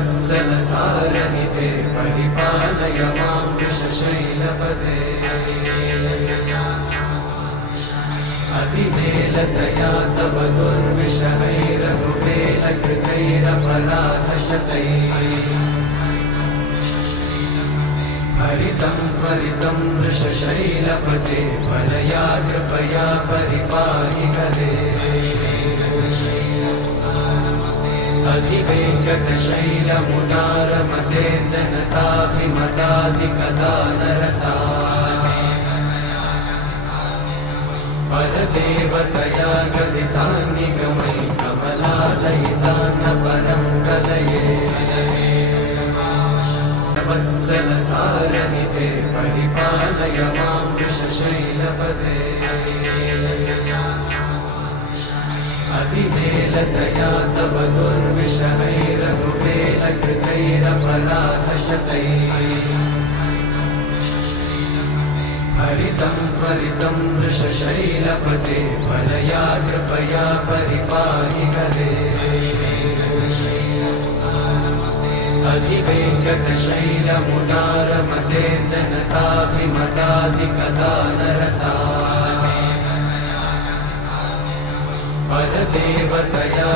वत्सलसारनिधे परिपालय मां वृषशैलपदे अतिवेलतया तव दुर्विषहैरघुवेलकृतैरपराधशतैः हरितं त्वरितं वृषशैलपते वरया कृपया परिपाहि हरे अधिवेङ्कटशैलमुदारमते जनताभिमताधिकदानरता परदेवतया गदितान्निगमै कमलादयितान्न परं कलये वत्सलसारनिधे परिपालय मां वृषशैलपदे अतिवेलतया तव दुर्विषहैरघुवेलकृतैरपराधशतैः हरितं त्वरितं वृषशैलपते वरया कृपया परिपाहि हरे अधिवेङ्कटशैलमुदारमते जनताभिमताधिकदानरता परदेवतया